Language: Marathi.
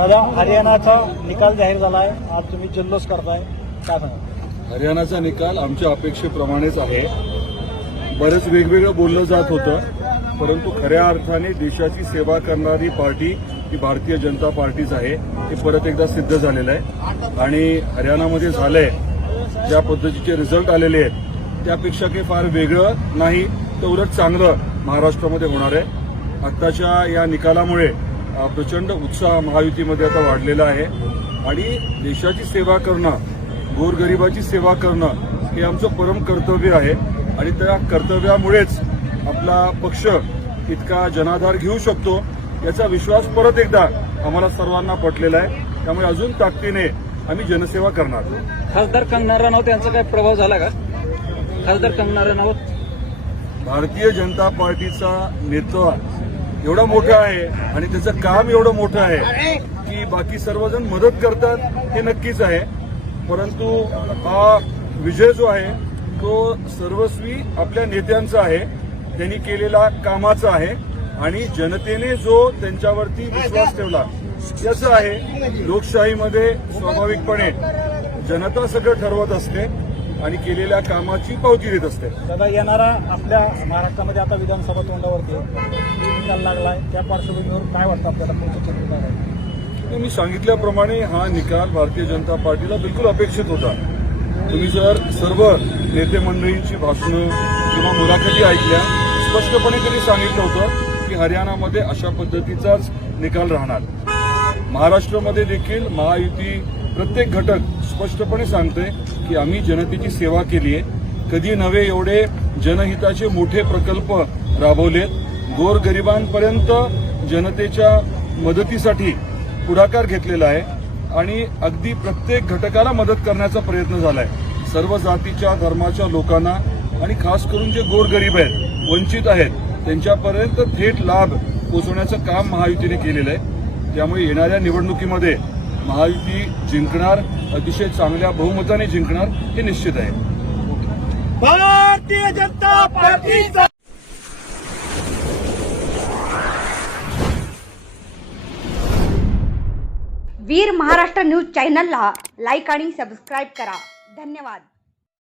दादा हरियाणाचा निकाल जाहीर झाला आहे आज तुम्ही जल्लोष करताय. काय सांगा हरियाणाचा निकाल आमच्या अपेक्षेप्रमाणेच आहे. बरंच वेगवेगळं बोललं जात होतं परंतु खऱ्या अर्थाने देशाची सेवा करणारी पार्टी ही भारतीय जनता पार्टीच आहे. हे परत एकदा सिद्ध झालेलं आहे. आणि हरियाणामध्ये झालंय. ज्या पद्धतीचे रिझल्ट आलेले आहेत त्यापेक्षा काही फार वेगळं नाही तर उलट चांगलं महाराष्ट्रामध्ये होणार आहे. आत्ताच्या या निकालामुळे प्रचंड उत्साह महायुतीमध्ये आता वाढलेला आहे. आणि देशाची सेवा करणं गोरगरिबाची सेवा करणं हे आमचं परम कर्तव्य आहे. आणि त्या कर्तव्यामुळेच आपला पक्ष इतका जनाधार घेऊ शकतो याचा विश्वास परत एकदा आम्हाला सर्वांना पटलेला आहे. त्यामुळे अजून ताकदीने आम्ही जनसेवा करणार. खासदार कंगना राणावत यांचा काय प्रभाव झाला का? खासदार कंगना राणावत भारतीय जनता पार्टीचा नेता एवढं मोठं आहे आणि त्याचं काम एवढं मोठं आहे की बाकी सर्वजण मदत करतात हे नक्कीच आहे. परंतु हा विजय जो आहे तो सर्वस्वी आपल्या नेत्यांचा आहे. त्यांनी केलेला कामाचा आहे आणि जनतेने जो त्यांच्यावरती विश्वास ठेवला याचं आहे. लोकशाहीमध्ये स्वाभाविकपणे जनता सगळं ठरवत असते. आणि केलेल्या कामाची पावती देत असते दादा येणारा आपल्या महाराष्ट्रामध्ये आता विधानसभा तोंडावरती. निकाल लागलाय त्या पार्श्वभूमीवर काय वाटतं आपल्याला पुढचं चित्र काय आहे? मी सांगितल्याप्रमाणे हा निकाल भारतीय जनता पार्टीला बिलकुल अपेक्षित होता तुम्ही जर सर्व नेते मंडळींची भाषणं किंवा मुलाखती ऐकल्या स्पष्टपणे त्यांनी सांगितलं होतं की हरियाणामध्ये अशा पद्धतीचाच निकाल राहणार महाराष्ट्रामध्ये देखील महायुती प्रत्येक घटक स्पष्टपणे सांगते की आम्ही जनतेची सेवा केली आहे. कधी नव्हे एवढे जनहिताचे मोठे प्रकल्प राबवलेत. गोरगरिबांपर्यंत जनतेच्या मदतीसाठी पुढाकार घेतलेला आहे. आणि अगदी प्रत्येक घटकाला मदत करण्याचा प्रयत्न झालाय. सर्व जातीच्या धर्माच्या लोकांना आणि खास करून जे गोरगरीब आहेत वंचित आहेत त्यांच्यापर्यंत थेट लाभ पोचवण्याचं काम महायुतीने केलेलं आहे. त्यामुळे येणाऱ्या निवडणुकीमध्ये महायुती जिंकणार अतिशय चांगल्या बहुमताने जिंकणार हे निश्चित आहे. भारतीय जनता पार्टीचा वीर महाराष्ट्र न्यूज चॅनलला लाईक आणि सबस्क्राईब करा. धन्यवाद.